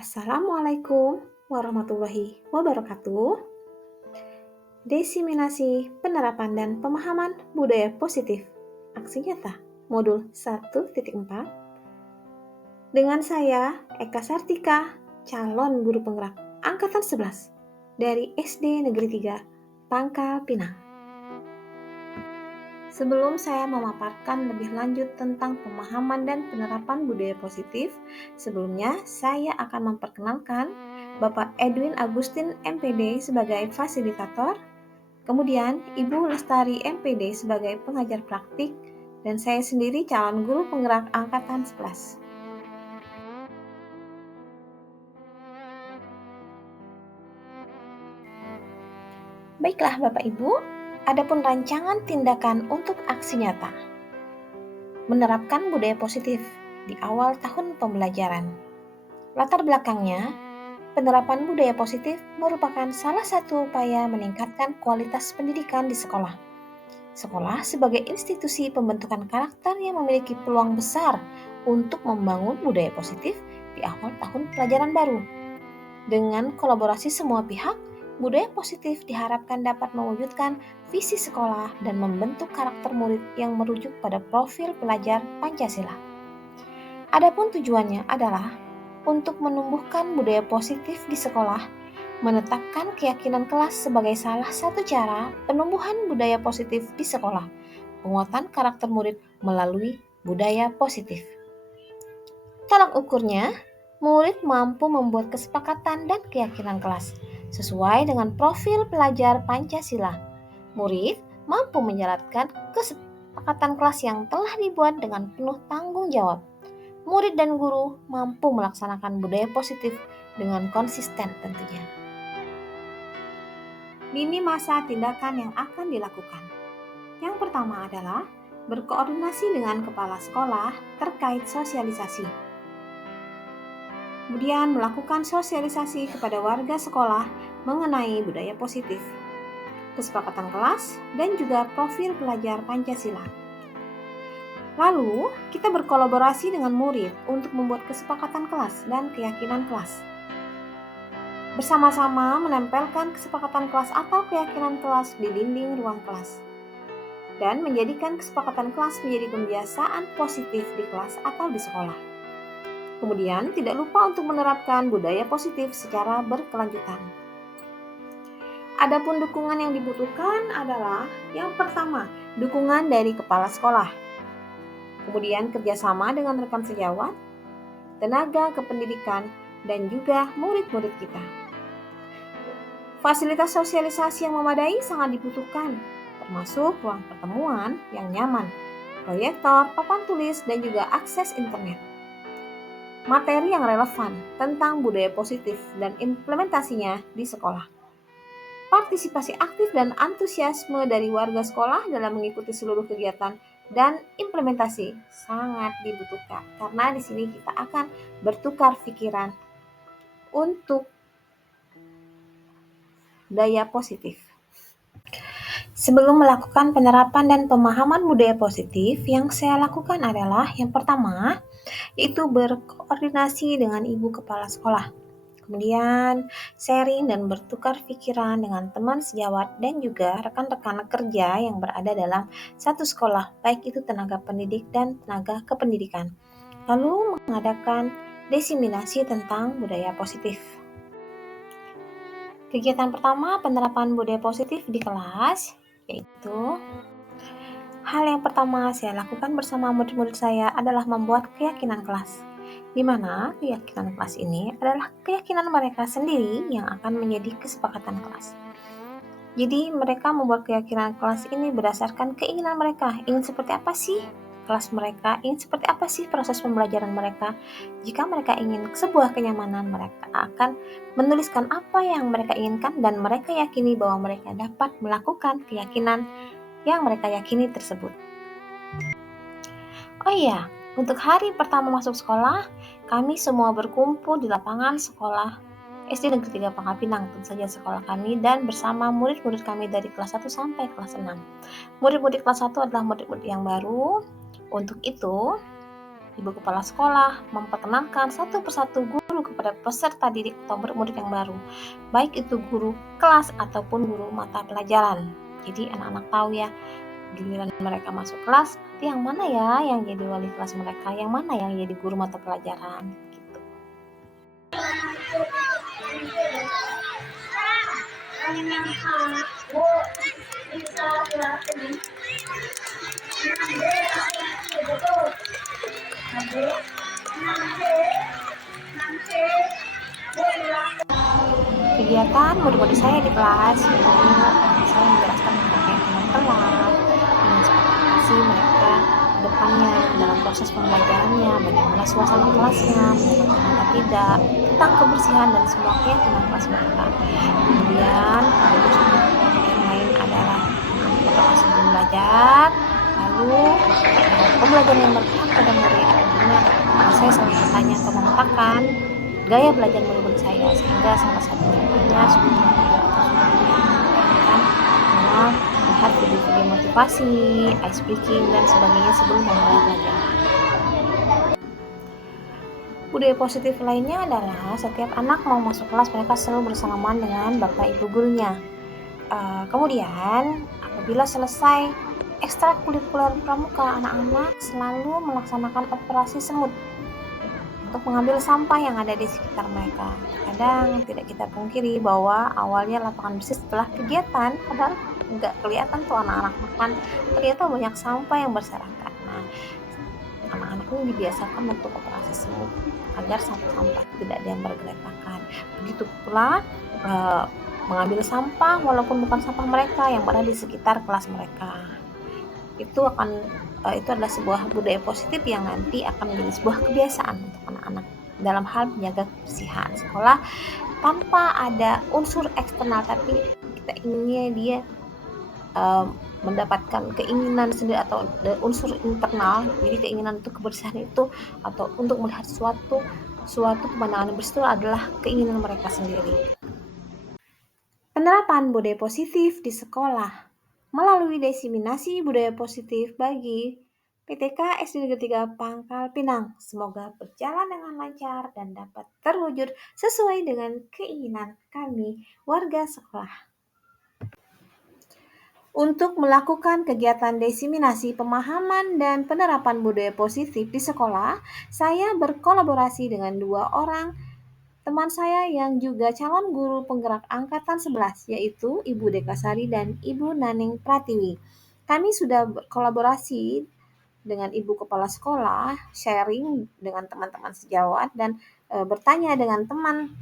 Assalamualaikum warahmatullahi wabarakatuh. Desiminasi penerapan dan pemahaman budaya positif. Aksi nyata, modul 1.4. Dengan saya, Eka Sartika, calon guru penggerak angkatan 11 dari SD Negeri 3, Pangkal Pinang. Sebelum saya memaparkan lebih lanjut tentang pemahaman dan penerapan budaya positif, sebelumnya saya akan memperkenalkan Bapak Edwin Agustin MPD sebagai fasilitator, kemudian Ibu Lestari MPD sebagai pengajar praktik, dan saya sendiri calon guru penggerak angkatan 11. Baiklah Bapak Ibu, adapun rancangan tindakan untuk aksi nyata. Menerapkan budaya positif di awal tahun pembelajaran. Latar belakangnya, penerapan budaya positif merupakan salah satu upaya meningkatkan kualitas pendidikan di sekolah. Sekolah sebagai institusi pembentukan karakter yang memiliki peluang besar untuk membangun budaya positif di awal tahun pelajaran baru. Dengan kolaborasi semua pihak, budaya positif diharapkan dapat mewujudkan visi sekolah dan membentuk karakter murid yang merujuk pada profil pelajar Pancasila. Adapun tujuannya adalah untuk menumbuhkan budaya positif di sekolah, menetapkan keyakinan kelas sebagai salah satu cara penumbuhan budaya positif di sekolah, penguatan karakter murid melalui budaya positif. Tolak ukurnya, murid mampu membuat kesepakatan dan keyakinan kelas sesuai dengan profil pelajar Pancasila. Murid mampu menjalankan kesepakatan kelas yang telah dibuat dengan penuh tanggung jawab. Murid dan guru mampu melaksanakan budaya positif dengan konsisten tentunya. Lini masa tindakan yang akan dilakukan. Yang pertama adalah berkoordinasi dengan kepala sekolah terkait sosialisasi. Kemudian melakukan sosialisasi kepada warga sekolah mengenai budaya positif, kesepakatan kelas, dan juga profil pelajar Pancasila. Lalu, kita berkolaborasi dengan murid untuk membuat kesepakatan kelas dan keyakinan kelas. Bersama-sama menempelkan kesepakatan kelas atau keyakinan kelas di dinding ruang kelas. Dan menjadikan kesepakatan kelas menjadi kebiasaan positif di kelas atau di sekolah. Kemudian, tidak lupa untuk menerapkan budaya positif secara berkelanjutan. Adapun dukungan yang dibutuhkan adalah yang pertama, dukungan dari kepala sekolah. Kemudian kerjasama dengan rekan sejawat, tenaga kependidikan, dan juga murid-murid kita. Fasilitas sosialisasi yang memadai sangat dibutuhkan, termasuk ruang pertemuan yang nyaman, proyektor, papan tulis, dan juga akses internet. Materi yang relevan tentang budaya positif dan implementasinya di sekolah. Partisipasi aktif dan antusiasme dari warga sekolah dalam mengikuti seluruh kegiatan dan implementasi sangat dibutuhkan, karena di sini kita akan bertukar pikiran untuk budaya positif. Sebelum melakukan penerapan dan pemahaman budaya positif, yang saya lakukan adalah yang pertama, yaitu berkoordinasi dengan ibu kepala sekolah. Kemudian sharing dan bertukar pikiran dengan teman sejawat dan juga rekan-rekan kerja yang berada dalam satu sekolah, baik itu tenaga pendidik dan tenaga kependidikan. Lalu mengadakan desiminasi tentang budaya positif. Kegiatan pertama penerapan budaya positif di kelas, yaitu hal yang pertama saya lakukan bersama murid-murid saya adalah membuat keyakinan kelas, di mana keyakinan kelas ini adalah keyakinan mereka sendiri yang akan menjadi kesepakatan kelas. Jadi mereka membuat keyakinan kelas ini berdasarkan keinginan mereka, ingin seperti apa sih kelas mereka, ingin seperti apa sih proses pembelajaran mereka. Jika mereka ingin sebuah kenyamanan, mereka akan menuliskan apa yang mereka inginkan dan mereka yakini bahwa mereka dapat melakukan keyakinan yang mereka yakini tersebut. Oh iya, untuk hari pertama masuk sekolah, kami semua berkumpul di lapangan sekolah SD Negeri 3 Pangkal Pinang, tentu saja sekolah kami, dan bersama murid-murid kami dari kelas 1 sampai kelas 6. Murid-murid kelas 1 adalah murid-murid yang baru. Untuk itu, Ibu Kepala Sekolah memperkenalkan satu persatu guru dulu kepada peserta didik atau murid yang baru, baik itu guru kelas ataupun guru mata pelajaran. Jadi anak-anak tahu ya, giliran mereka masuk kelas, nanti yang mana ya yang jadi wali kelas mereka, yang mana yang jadi guru mata pelajaran gitu. Kegiatan murid-murid saya di kelas, saya menjelaskan berbagai teman kelas dengan ekspektasi mereka ke depannya dalam proses pembelajarannya, bagaimana suasana kelasnya, menyenangkan atau tidak, tentang kebersihan dan semua kegiatan kelas mereka. Kemudian yang lain adalah protokol sebelum belajar, lalu pembelajaran yang berpihak pada murid. Saya selalu bertanya atau memetakan gaya belajar murid-murid saya, sehingga salah satu contohnya sebelum melihat video-video motivasi, ice breaking dan sebagainya sebelum memulai belajar. Budaya positif lainnya adalah setiap anak mau masuk kelas mereka selalu bersalaman dengan bapak ibu gurunya. Kemudian apabila selesai ekstrakurikuler pramuka, anak-anak selalu melaksanakan operasi semut untuk mengambil sampah yang ada di sekitar mereka. Kadang tidak kita pungkiri bahwa awalnya lapangan bersih setelah kegiatan, padahal nggak kelihatan tuh anak-anak makan, ternyata banyak sampah yang berserakan. Nah, anak-anak ini dibiasakan untuk operasi semut agar sampah-sampah tidak ada yang bergeletakan. Begitu pula mengambil sampah walaupun bukan sampah mereka yang berada di sekitar kelas mereka. Itu adalah sebuah budaya positif yang nanti akan menjadi sebuah kebiasaan untuk anak-anak dalam hal menjaga kebersihan sekolah tanpa ada unsur eksternal, tapi kita inginnya dia mendapatkan keinginan sendiri atau unsur internal. Jadi keinginan untuk kebersihan itu atau untuk melihat suatu pemandangan yang bersih itu adalah keinginan mereka sendiri. Penerapan budaya positif di sekolah melalui diseminasi budaya positif bagi PTK SD Negeri 3 Pangkal Pinang. Semoga berjalan dengan lancar dan dapat terwujud sesuai dengan keinginan kami warga sekolah. Untuk melakukan kegiatan diseminasi pemahaman dan penerapan budaya positif di sekolah, saya berkolaborasi dengan 2 orang teman saya yang juga calon guru penggerak angkatan 11, yaitu Ibu Dekasari dan Ibu Naning Pratiwi. Kami sudah berkolaborasi dengan Ibu Kepala Sekolah, sharing dengan teman-teman sejawat, dan bertanya dengan teman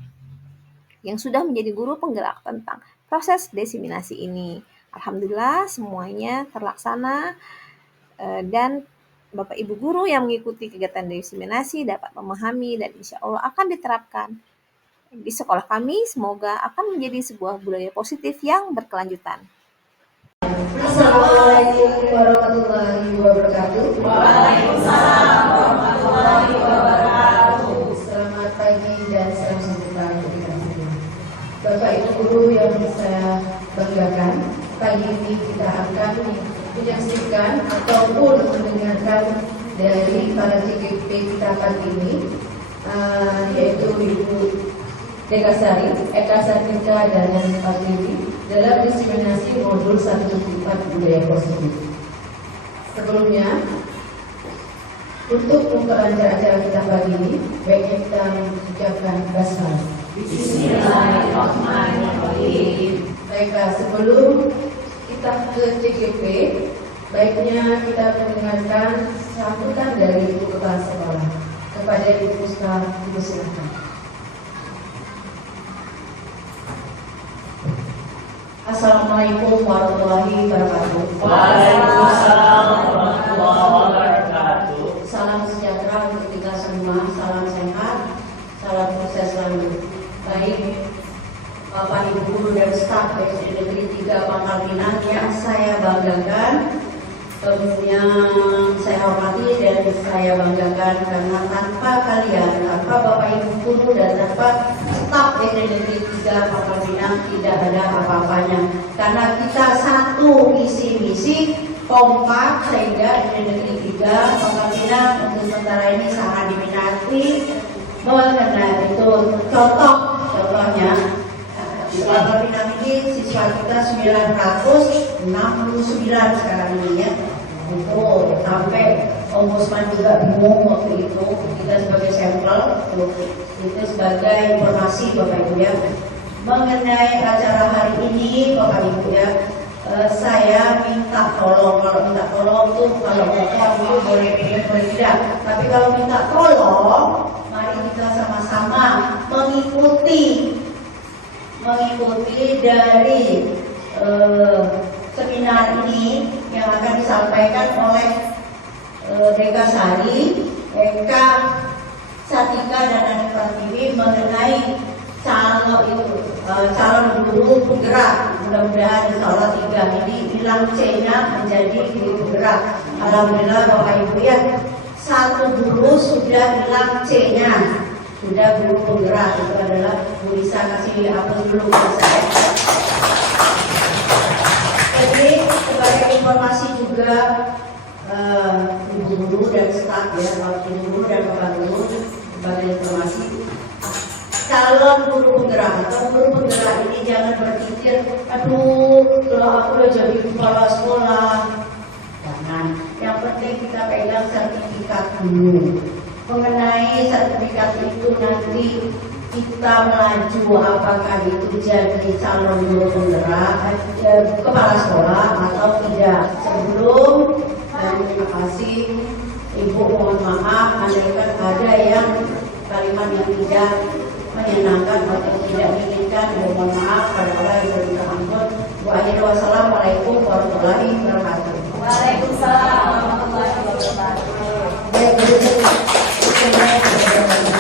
yang sudah menjadi guru penggerak tentang proses diseminasi ini. Alhamdulillah semuanya terlaksana dan Bapak Ibu guru yang mengikuti kegiatan diseminasi dapat memahami dan insya Allah akan diterapkan di sekolah kami. Semoga akan menjadi sebuah budaya positif yang berkelanjutan. Assalamualaikum warahmatullahi wabarakatuh. Waalaikumsalam warahmatullahi wabarakatuh. Selamat pagi dan salam sejahtera untuk kita semua. Bapak Ibu guru yang saya banggakan, pagi ini kita akan menyaksikan ataupun mendengarkan dari para CGP kita pagi ini, yaitu Ibu Dekasari, Eka Sartika dan Naning Pratiwi dalam diseminasi modul 1-4 budaya positif. Sebelumnya, untuk memperlancar acara kita pagi ini, baiknya kita mengucapkan basmalah. Bismillahirrahmanirrahim. Baiklah, sebelum kita ke CGP, baiknya kita mendengarkan sambutan dari Ibu Kepala Sekolah. Kepada Ibu Puspa, Ibu silakan. Assalamualaikum warahmatullahi wabarakatuh. Waalaikumsalam warahmatullahi wabarakatuh. Salam sejahtera untuk kita semua, salam sehat, salam sukses selalu. Baik Bapak Ibu guru dan staf SD Negeri 3 Pangkal Pinang yang saya banggakan, tentunya saya hormati dan saya banggakan karena tanpa kalian, tanpa Bapak Ibu guru dan tanpa staf SD Negeri 3 Pangkal Pinang tidak ada apa-apanya. Karena kita satu misi kompak sehingga SD Negeri 3 Pangkal Pinang untuk sementara ini sangat diminati. Karena itu contohnya di Pangkal Pinang ini siswa kita 969 sekarang ini ya. Itu sampai Ombudsman juga bingung waktu itu, kita sebagai sampel itu sebagai informasi Bapak Ibu ya. Mengenai acara hari ini Bapak Ibu ya, saya minta tolong, kalau minta tolong tuh kalau mau boleh tidak, tapi kalau minta tolong mari kita sama-sama mengikuti dari seminar ini yang akan disampaikan oleh Deka Sari, Eka Satika dan Nani Pratiwi mengenai calon guru penggerak. Mudah-mudahan insya Allah 3 ini hilang C-nya menjadi guru penggerak. Alhamdulillah Bapak Ibu ya, 1 guru sudah hilang C-nya, sudah guru penggerak. Itu adalah Bu Lisa, kasih apel dulu buat saya. Jadi sebagai informasi juga ibu guru dan staf ya, wakil guru dan bapak guru, sebagai informasi calon guru penggerak atau guru penggerak ini jangan berpikir, aduh kalau aku udah jadi kepala sekolah. Jangan, yang penting kita pegang sertifikat dulu. Mengenai sertifikat itu nanti kita melaju apakah itu jadi calon guru penggerak kepala sekolah atau tidak. Sebelum terima kasih Ibu, mohon maaf andaikan ada yang kalimat yang tidak menyenangkan atau tidak diinginkan, mohon maaf pada Allah yang berminta ampun. Wassalamualaikum warahmatullahi wabarakatuh. Waalaikumsalam warahmatullahi wabarakatuh.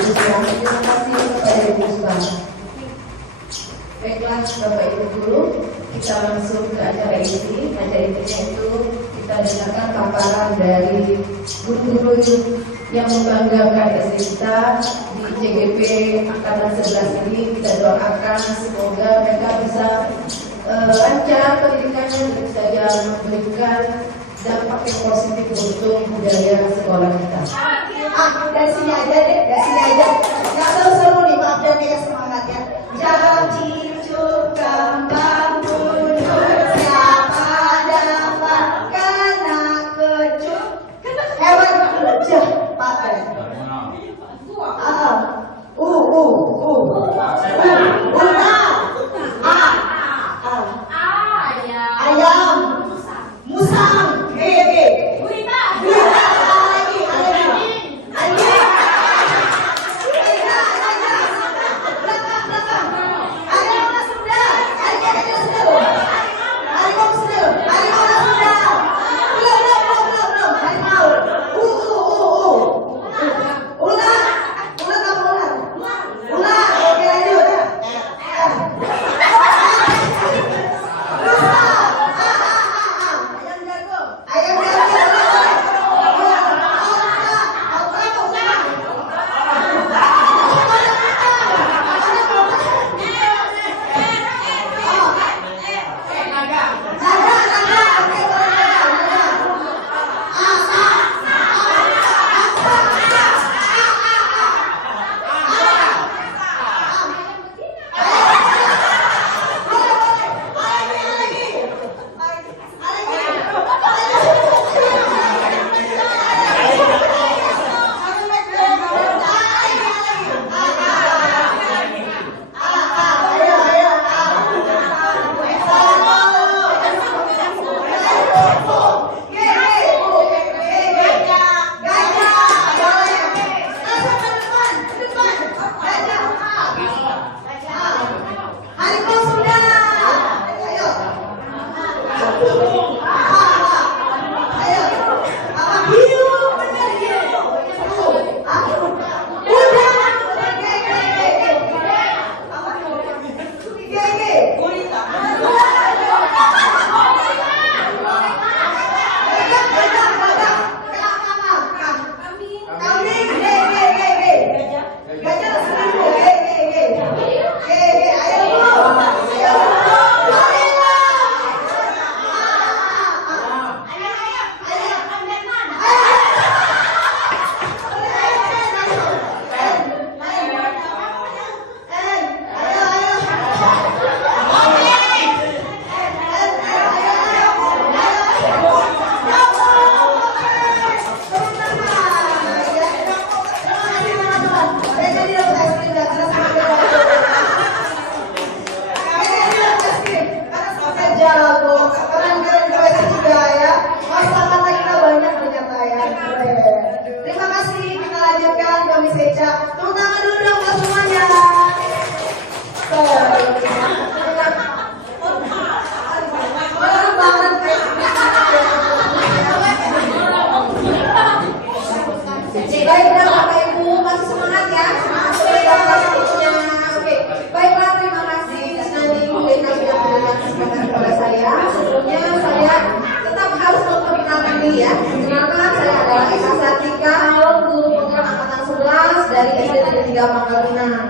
Terima kasih kepada Ibu Subhan. Baiklah Bapak Ibu Guru, kita langsung ke acara inti. Acara intinya itu kita dengarkan paparan dari guru-guru yang membanggakan SD kita di CGP Angkatan 11 ini. Kita doakan semoga mereka bisa lancar pendidikannya, bisa memberikan dampak yang positif untuk budaya sekolah kita. Dari sini aja deh, dari sini aja. Nggak seru-seru nih, maaf dan ya semangat ya. Jangan cincuk kembang mundur, siapa dapat kena kecut. Hewan kerja, Pak Ben. Ayam, musang, gurita, lagi, anjing.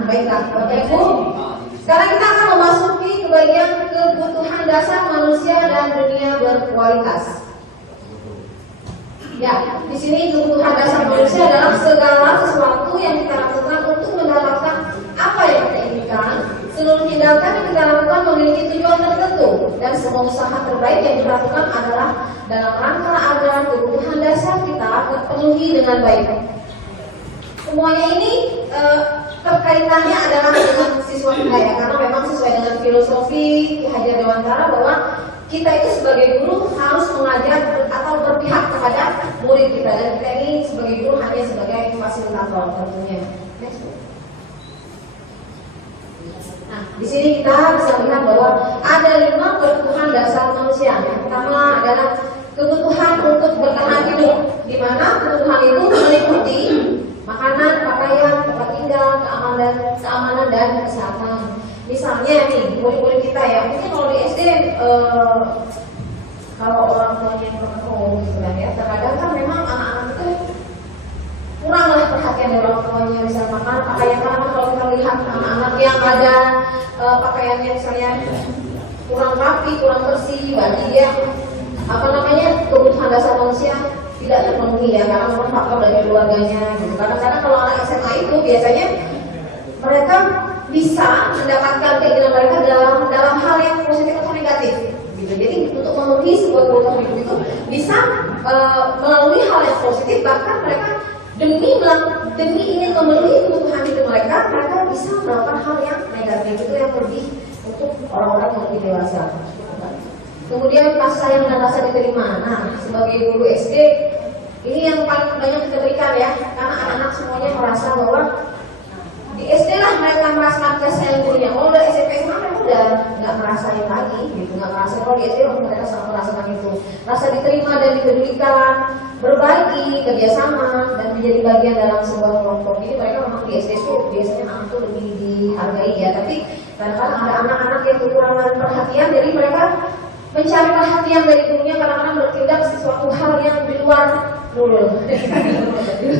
baiklah Bapak Ibu. Sekarang kita akan memasuki ke bagian kebutuhan dasar manusia dan dunia berkualitas. Ya, di sini kebutuhan dasar manusia adalah segala sesuatu yang kita lakukan untuk mendapatkan apa yang kita inginkan. Seluruh tindakan yang kita lakukan memiliki tujuan tertentu, dan semua usaha terbaik yang kita lakukan adalah dalam rangka agar kebutuhan dasar kita terpenuhi dengan baik. Semuanya ini terkaitannya adalah dengan siswa kita ya, karena memang sesuai dengan filosofi Ki Hajar Dewantara bahwa kita itu sebagai guru harus mengajar atau berpihak kepada murid kita, dan kita ini sebagai guru hanya sebagai fasilitator tentunya. Nah, di sini kita bisa melihat bahwa ada 5 kebutuhan dasar manusia. Yang pertama adalah kebutuhan untuk bertahan hidup, di mana kebutuhan itu meliputi makanan, pakaian, tempat tinggal, keamanan dan kesehatan. Misalnya nih, murid-murid kita ya, mungkin kalau di SD kalau orang tuanya yang perlu gitu kan ya, terkadang kan memang anak-anak itu kuranglah perhatian dari orang tuanya, misalnya makan, pakaian, karena kalau kita lihat anak-anak yang ada pakaiannya misalnya kurang rapi, kurang bersih, berarti dia kebutuhan dasar manusia tidak terpenuhi ya, karena memang faktor dari keluarganya gitu. Kadang-kadang kalau anak SMA itu biasanya mereka bisa mendapatkan keinginan mereka dalam hal yang positif atau negatif gitu. Jadi untuk memenuhi sebuah kebutuhan hidup itu bisa melalui hal yang positif, bahkan mereka demi ingin memenuhi kebutuhan hidup mereka bisa melakukan hal yang negatif, itu yang lebih untuk orang-orang yang lebih dewasa. Kemudian rasa sayang dan rasa diterima. Nah, sebagai guru SD ini yang paling banyak kita berikan ya, karena anak-anak semuanya merasa bahwa di SD lah mereka merasakan kasih sayang gurunya. Kalau udah SMP SMA mereka udah nggak merasain lagi gitu, nggak merasain. Kalau di SD mereka sangat merasakan itu, rasa diterima dan dipedulikan, berbagi, kerjasama, dan menjadi bagian dalam sebuah kelompok. Ini mereka memang di SD itu biasanya anak itu lebih dihargai ya, tapi kadang-kadang ada anak-anak yang kekurangan perhatian, jadi mereka mencari perhatian dari gurunya, kadang-kadang bertindak sesuatu hal yang di luar nurul.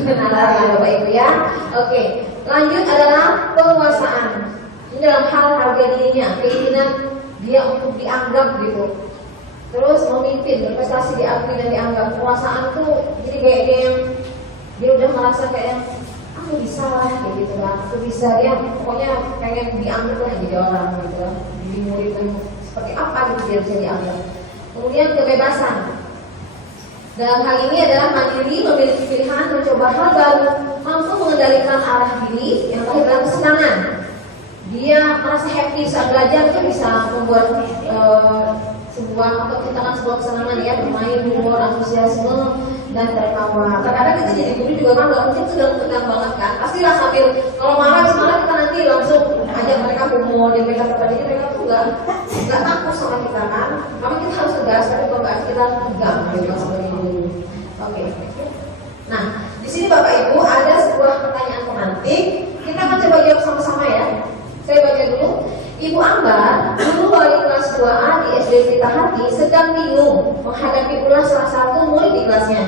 Bapak Ibu ya. Oke, lanjut adalah penguasaan. Ini dalam hal harga dirinya, keinginan dia untuk dianggap gitu. Terus memimpin, berprestasi, diakui dan dianggap. Penguasaan tuh jadi kayak dia udah merasa kayak aku bisa lah kayak gitu kan. Aku bisa, dia pokoknya pengen dianggap lah jadi orang gitu kan. Jadi murid yang seperti apa gitu dia bisa dianggap. Kemudian kebebasan. Dalam hal ini adalah mandiri, memiliki pilihan, mencoba hal baru, mampu mengendalikan arah diri, yang terakhir adalah kesenangan. Dia merasa happy saat belajar, itu bisa membuat sebuah atau menciptakan sebuah kesenangan ya, bermain, humor, antusiasme, dan tertawa. Kadang-kadang kita jadi guru juga kan nggak mungkin sedang tegang banget kan. Pastilah sambil kalau marah kita nanti langsung ajak mereka humor, dan mereka tertawa. Jadi mereka tuh nggak takut sama kita kan. Karena kita harus tegas, tapi kalau kita tegang gitu sebagai guru. Oke. Nah, di sini Bapak Ibu ada sebuah pertanyaan pemantik. Kita akan coba jawab sama-sama ya. Saya baca dulu. Ibu Ambar, guru wali kelas 2A di SD Pelita Hati, sedang bingung menghadapi ulah salah satu murid di kelasnya.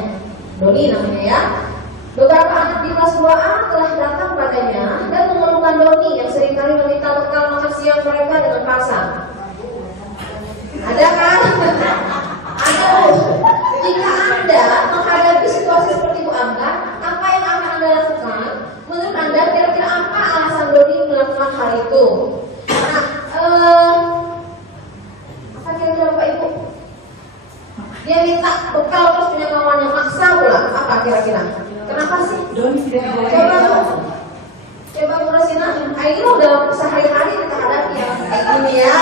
Doni namanya ya. Beberapa anak di kelas 2A telah datang padanya dan mengeluhkan Doni yang seringkali meminta bekal makan siang mereka dengan kasar. Ada kan? Ada. Jika Anda menghadapi situasi seperti Bu Ambar, apa yang akan Anda lakukan? Menurut Anda kira-kira apa alasan Doni melakukan hal itu? Apa kira-kira Bapak Ibu? Dia minta bekal terus punya kawan yang maksa pula. Apa kira-kira? Kenapa sih? Coba Bu Rosina, ini lo udah sehari-hari kita hadapi ya kayak gini ya.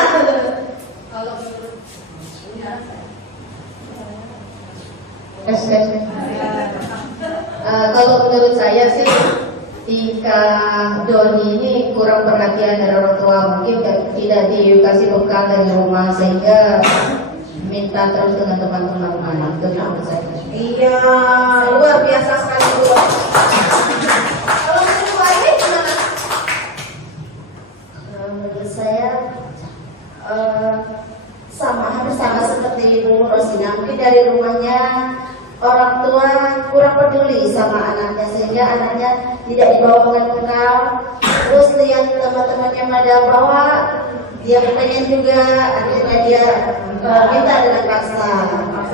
Kalau menurut saya sih, jika Doni ini kurang perhatian dari orang tua, mungkin tidak dikasih bekal dari rumah sehingga minta terus dengan teman-teman anak. Itu menurut saya. Iya, luar biasa sekali Bu. Kalau menurut Bu Aini gimana? Menurut saya hampir sama seperti Bu Rosina. Mungkin dari rumahnya orang tua kurang peduli sama anaknya, sehingga anaknya tidak dibawa dengan bekal. Terus yang teman-temannya pada bawa, dia pengen juga, akhirnya dia minta dengan paksa.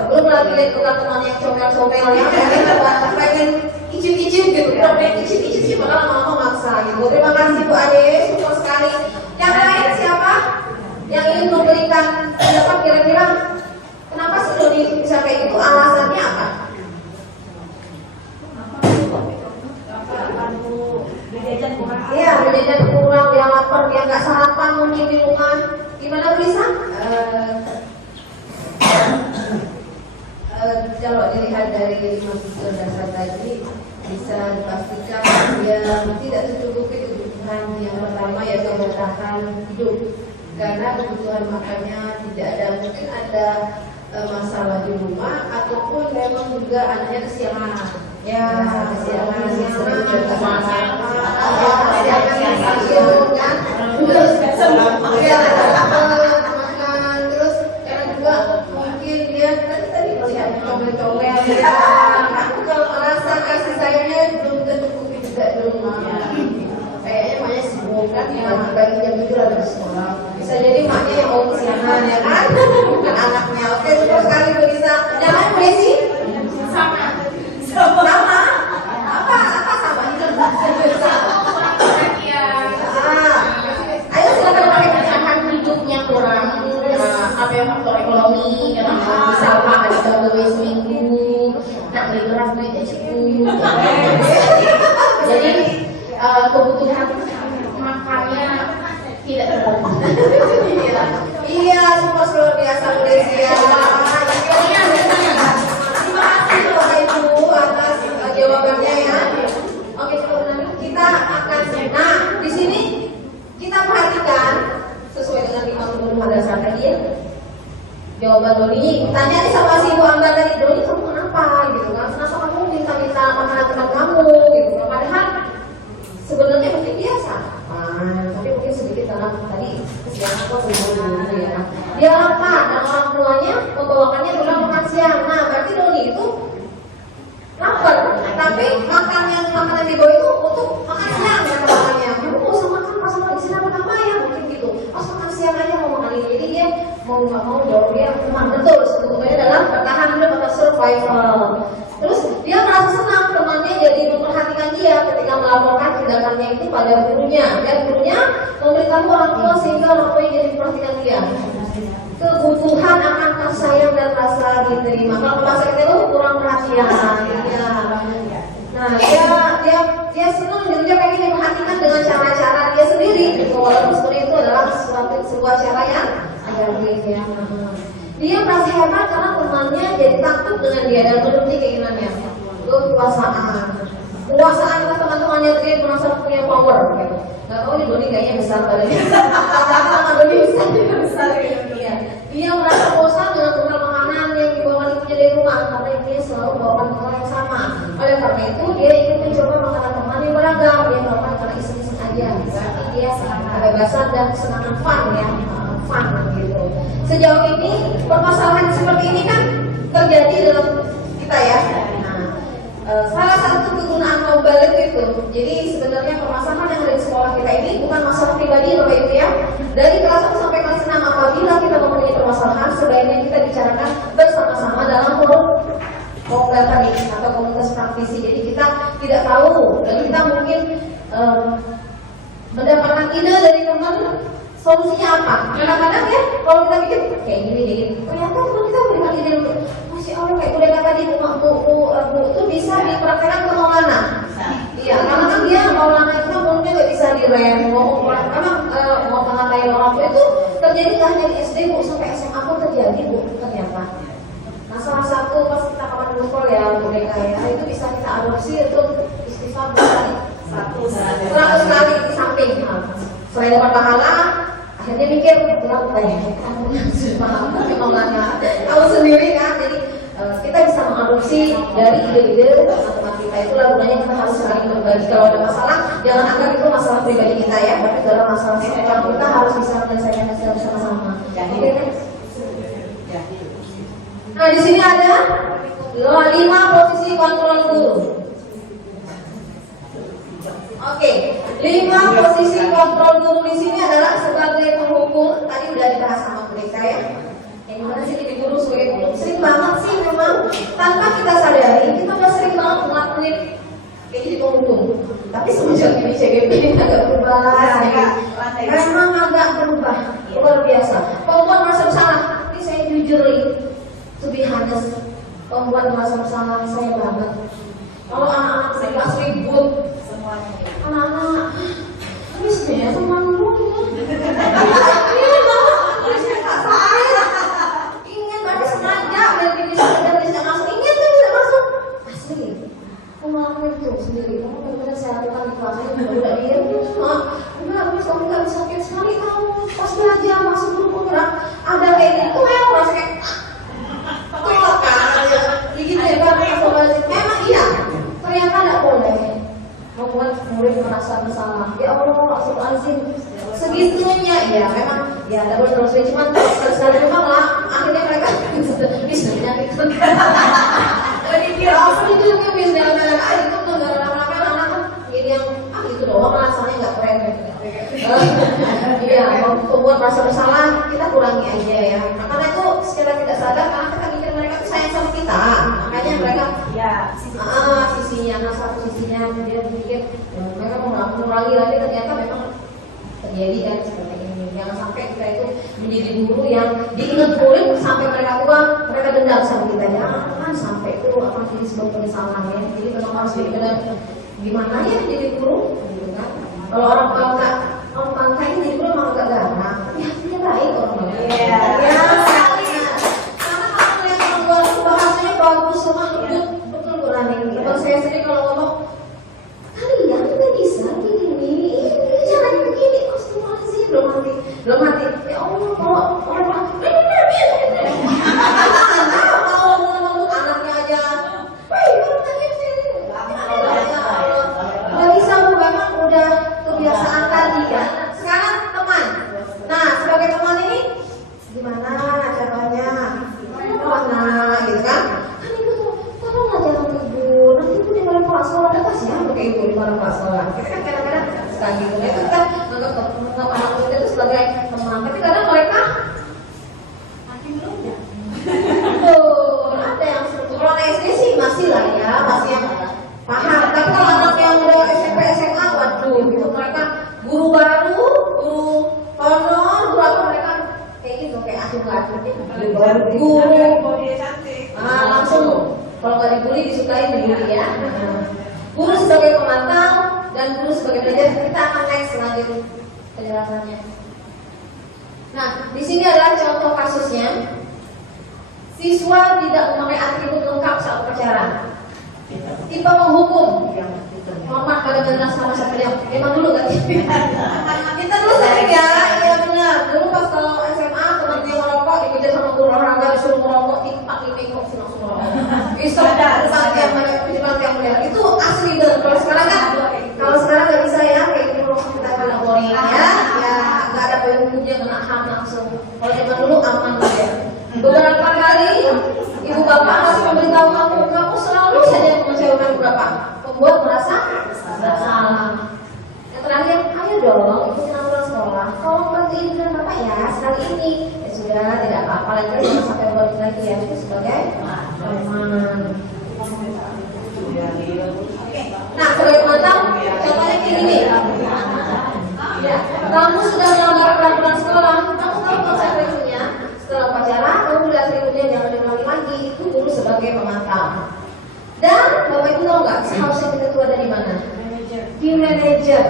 Belum lagi lihat teman-teman yang comel-comel ya, pengen icip-icip gitu, pengen icip-icip padahal mama maksa gitu. Terima kasih Bu Ade, support sekali. Yang lain siapa yang ingin memberikan pendapat kira-kira kenapa sih Doni bisa kayak gitu? Alasannya apa? Iya, berjajan kurang, dia lapar, dia nggak sarapan mungkin di rumah. Gimana Bu Lisa? Kalau dilihat dari 5 unsur dasar tadi, bisa dipastikan dia tidak tercukupi kebutuhan yang pertama yaitu bertahan hidup. Karena kebutuhan makannya tidak ada, mungkin ada masalah di rumah ataupun memang juga anaknya kesiangan. Ya, kesiangan sering berkesiangan. Terus karena juga mungkin dia tadi melihat comel-comel. Aku kalau merasa kasih sayangnya belum tercukupi juga di rumah. Kayaknya maknya sibuk kan, bagi jam 7 ada di sekolah. Bisa jadi maknya yang mau kesiangan ya kan, bukan anaknya. Oke, terus sekali bisa. Jangan polisi. Sama. Apa sama itu? Ayo silakan pakai percakapan hidupnya kurang. Apa yang faktor ekonomi? Kenapa bisa ada gawe seminggu? Nak beli beras duitnya cukup. Jadi kebutuhan makannya tidak terpenuhi. Iya, semua luar biasa Malaysia. Terima kasih Bapak Ibu atas jawabannya ya. Oke, kita akan di sini kita perhatikan sesuai dengan 5 dasar tadi ya. Jawaban Doni, tanya nih sama si Ibu Angga tadi, Doni kamu kenapa gitu kan? Kenapa kamu minta-minta makanan teman kamu gitu? Padahal sebenarnya mungkin biasa, tapi mungkin sedikit karena tadi kesiangan apa gitu ya. Dia lapar dan orang tuanya membawakannya pulang makan siang. Nah, berarti Doni itu lapar, tapi makanan dibawa itu untuk makan siang ya katanya. Kamu mau usah makan pas mau istirahat apa ya mungkin gitu. Pas makan siang aja mau makan ini. Jadi dia mau nggak mau jauh dia memang betul sebetulnya dalam bertahan hidup atau survival. Terus dia merasa senang temannya jadi memperhatikan dia ketika melaporkan tindakannya itu pada gurunya dan gurunya memberitahu orang tua sehingga orang tua jadi memperhatikan dia. Kebutuhan akan kasih sayang dan rasa diterima. Kalau bahasa kita itu kurang perhatian. Ya. Nah dia senang gitu, dia pengen diperhatikan dengan cara-cara dia sendiri. Gitu. Walaupun sebenarnya itu adalah sebuah cara yang baik ya. Dia merasa hebat karena temannya jadi takut dengan dia dan menuruti keinginannya. Kekuasaan atas teman-temannya dia merasa punya power. Gitu. Gak tahu nih Doni kayaknya besar badannya. Sama Doni besar ya. Dia merasa bosan dengan bekal makanan yang dibawa ibunya dari rumah karena dia selalu bawa bekal yang sama. Oleh karena itu dia ingin mencoba makanan teman yang beragam. Dia melakukan karena iseng-iseng aja. Berarti dia kebebasan dan kesenangan fun ya. Fun gitu. Sejauh ini permasalahan seperti ini kan terjadi dalam kita ya. Salah satu kegunaan mobile itu, jadi sebenarnya permasalahan yang ada di sekolah kita ini bukan masalah pribadi Bapak Ibu ya. Dari kelas 1 sampai kelas 6 apabila kita mempunyai permasalahan sebaiknya kita bicarakan bersama-sama dalam forum tadi atau komunitas praktisi. Jadi kita tidak tahu dan kita mungkin mendapatkan ide dari teman solusinya apa. Kadang-kadang ya kalau kita pikir kayak gini, ternyata teman kita memberikan ide untuk Masya Allah kayak udah kata di bu itu bisa dipraktekkan ke Maulana. Iya, karena kan dia Maulana itu kan umumnya nggak bisa direm, karena mau mengatai orang tua itu terjadi nggak hanya di SD bu, sampai SMA pun terjadi bu ternyata. Nah salah satu pas kita kapan ngumpul ya untuk DKI itu bisa kita adopsi untuk istighfar 100 kali di samping. Selain dapat pahala, akhirnya mikir pulang banyak tapi Maulana tahu sendiri kan. Jadi kita bisa mengadopsi dari ide-ide teman-teman kita. Itulah gunanya kita harus saling berbagi. Kalau ada masalah, jangan anggap itu masalah pribadi kita ya, tapi dalam masalah sekolah kita harus bisa menyelesaikan secara bersama-sama. Oke, next. Nah di sini ada 5 posisi kontrol guru. Oke, 5 posisi kontrol guru sih jadi guru sebagai guru? Sering banget sih memang tanpa kita sadari kita udah sering banget ngelakuin kayak jadi penghukum. Tapi semenjak ini CGP agak berubah, memang agak berubah luar biasa. Perempuan merasa bersalah, ini saya jujur to be honest, perempuan merasa bersalah saya banget. Kalau anak-anak saya kelas ribut, anak-anak tapi sebenarnya teman lu ini banget tulisnya kak saya ingin berarti sengaja biar bisa masuk, ingin tuh tidak masuk asli. Aku ngelakuin itu sendiri, kamu benar-benar saya lakukan di kelasnya udah dia enggak kamu nggak bisa sakit sekali kamu pas belajar masuk dulu penggerak ada kayak gitu memang rasa kayak tolak kan begitu ya kan. Memang iya ternyata tidak boleh membuat murid merasa bersalah. Ya Allah, astagfirullahaladzim. Segitunya ya memang ya ada terus cuma sekali memang lah akhirnya mereka bisa menyakitkan. Jadi kira apa itu yang bisa itu tuh nggak lama-lama anak kan ini yang itu doang rasanya nggak keren. Iya, membuat merasa bersalah kita kurangi aja ya. Nah, karena itu secara tidak sadar karena kita mikir mereka tuh sayang sama kita, makanya mereka sisinya, nah satu sisinya dia pikir mereka mau mengurangi lagi ternyata memang terjadi kan seperti ini. Jangan sampai kita itu menjadi guru yang diingat murid sampai mereka tua mereka dendam sama kita ya kan sampai itu akan jadi sebuah penyesalan ya. Jadi memang harus benar gimana ya jadi guru gitu kan. Kalau orang bangka ini jadi guru memang agak garang ya dia baik orang ya sekali karena kalau melihat orang tua itu bahasanya bagus sama betul berani. Kalau saya sendiri kalau ngomong kalian nggak bisa begini caranya begini konsentrasi belum mati ya Allah kalau orang mau ngomong anaknya aja nggak bisa memang udah kebiasaan tadi ya. Sekarang teman, nah sebagai teman ini gimana caranya mana gitu kan ibu tuh tolonglah jangan tidur nanti ibu di malam kelas sekolah ada kas ya pakai ibu di malam kelas sekolah kita kan kadang-kadang suka gitu ya kita anggap anak muda itu sebagai teman tapi kadang mereka makin muda ada yang kalau anak SD sih masih lah ya masih yang paham tapi kalau anak yang udah SMP SMA waduh gitu mereka guru baru guru honor guru apa mereka kayak gitu kayak asuh-asuh guru langsung kalau nggak dibully disukai dibully ya. Guru sebagai pemantau dan guru sebagai pelajar kita akan next lanjut penjelasannya. Nah di sini adalah contoh kasusnya siswa tidak memakai atribut lengkap saat upacara. Tipe menghukum hormat pada generasi sama siapa yang emang dulu kan kita dulu sering ya iya benar dulu pas kalau SMA teman dia merokok dikejar sama guru olahraga disuruh merokok timpak dipikuk langsung merokok itu ada yang banyak itu asli bener. Kalau sekarang kan kalau sekarang nggak bisa ya kayak gitu merokok kita akan laporin ya nggak ada hukumnya kena HAM langsung. Kalau zaman dulu aman ya. Beberapa kali ibu bapak masih memberitahu kamu selalu saja mengecewakan ibu bapak membuat merasa bersalah. Yang terakhir, ayo dong ikutin aturan sekolah. Kalau bantu ibu dan bapak ya sekali ini ya sudah tidak apa-apa lagi jangan sampai buat lagi ya itu sebagai teman. Nah sebagai pemantau contohnya kayak gini. Ya, kamu sudah melanggar peraturan sekolah, kamu tahu konsekuensinya. Setelah upacara, kamu lihat berikutnya jangan diulangi lagi. Itu guru sebagai pemantau. Dan bapak ibu tahu nggak seharusnya kita tuh ada di mana? Di manajer.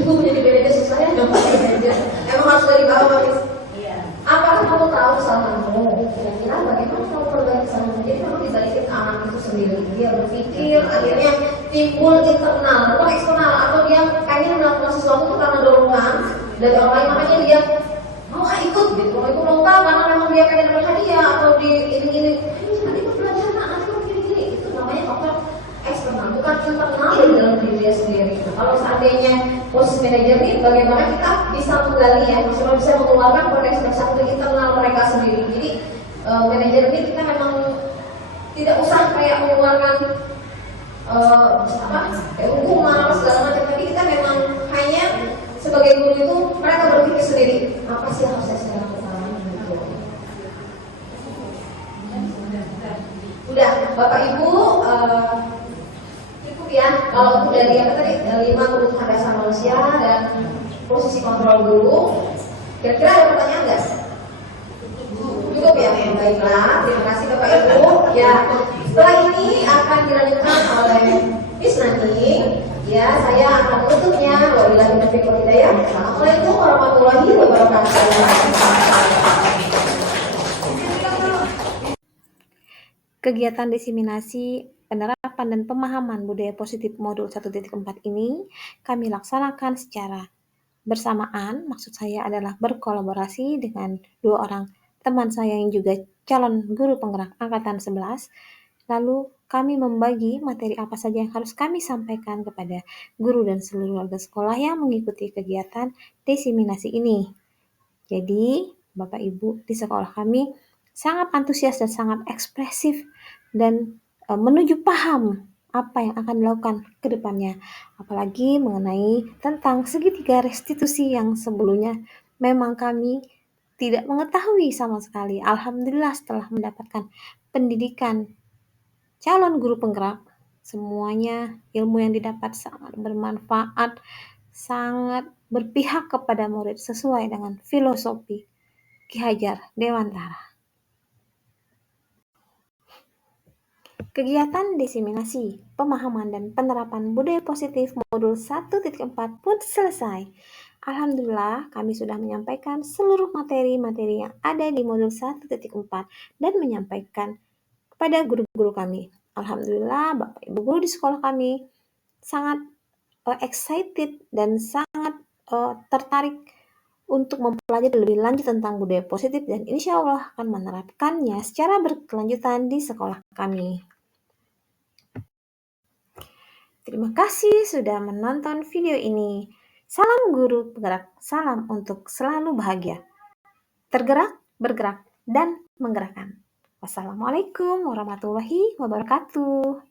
Ibu menjadi manajer susah ya, manajer. Emang harus dari bawah habis. Apakah kamu tahu kesalahanmu? Kira-kira bagaimana kamu perbaiki kesalahanmu? Jadi kamu dibalikin anak itu sendiri. Dia berpikir, akhirnya timbul internal, bukan eksternal. Atau dia kayaknya melakukan sesuatu itu karena dorongan dari orang lain, makanya dia mau ikut gitu. Mau ikut lomba karena memang dia pengen dapat hadiah atau di ini. Nanti ikut belajar nanti kamu gini-gini. Itu namanya faktor eksternal, bukan internal di dalam diri dia sendiri. Kalau seandainya posisi manajer ini, bagaimana kita bisa menggali ya, maksudnya bisa mengeluarkan potensi satu internal mereka sendiri. Jadi manajer ini kita memang tidak usah kayak mengeluarkan hukuman apa segala macam, tapi kita memang hanya sebagai guru itu mereka berpikir sendiri apa sih yang harus saya lakukan gitu. Udah, Bapak Ibu, cukup ya. Kalau untuk dari apa tadi, 5 kebutuhan dasar manusia dan posisi kontrol guru. Kira-kira ada pertanyaan nggak? Cukup ya, baiklah. Terima kasih Bapak Ibu. Ya, setelah ini akan dilanjutkan oleh Miss Nani. Ya, saya akan menutupnya. Wabillahi taufiq wal hidayah. Assalamualaikum warahmatullahi wabarakatuh. Kegiatan diseminasi, penerapan dan pemahaman budaya positif modul 1.4 ini kami laksanakan secara bersamaan. Maksud saya adalah berkolaborasi dengan 2 orang teman saya yang juga calon guru penggerak angkatan 11. Lalu kami membagi materi apa saja yang harus kami sampaikan kepada guru dan seluruh warga sekolah yang mengikuti kegiatan diseminasi ini. Jadi, Bapak Ibu di sekolah kami sangat antusias dan sangat ekspresif dan menuju paham apa yang akan dilakukan ke depannya. Apalagi mengenai tentang segitiga restitusi yang sebelumnya memang kami tidak mengetahui sama sekali. Alhamdulillah setelah mendapatkan pendidikan calon guru penggerak, semuanya ilmu yang didapat sangat bermanfaat, sangat berpihak kepada murid sesuai dengan filosofi Ki Hajar Dewantara. Kegiatan diseminasi, pemahaman dan penerapan budaya positif modul 1.4 pun selesai. Alhamdulillah kami sudah menyampaikan seluruh materi-materi yang ada di modul 1.4 dan menyampaikan kepada guru-guru kami. Alhamdulillah Bapak Ibu guru di sekolah kami sangat excited dan sangat tertarik untuk mempelajari lebih lanjut tentang budaya positif dan insya Allah akan menerapkannya secara berkelanjutan di sekolah kami. Terima kasih sudah menonton video ini. Salam guru penggerak, salam untuk selalu bahagia. Tergerak, bergerak, dan menggerakkan. Wassalamualaikum warahmatullahi wabarakatuh.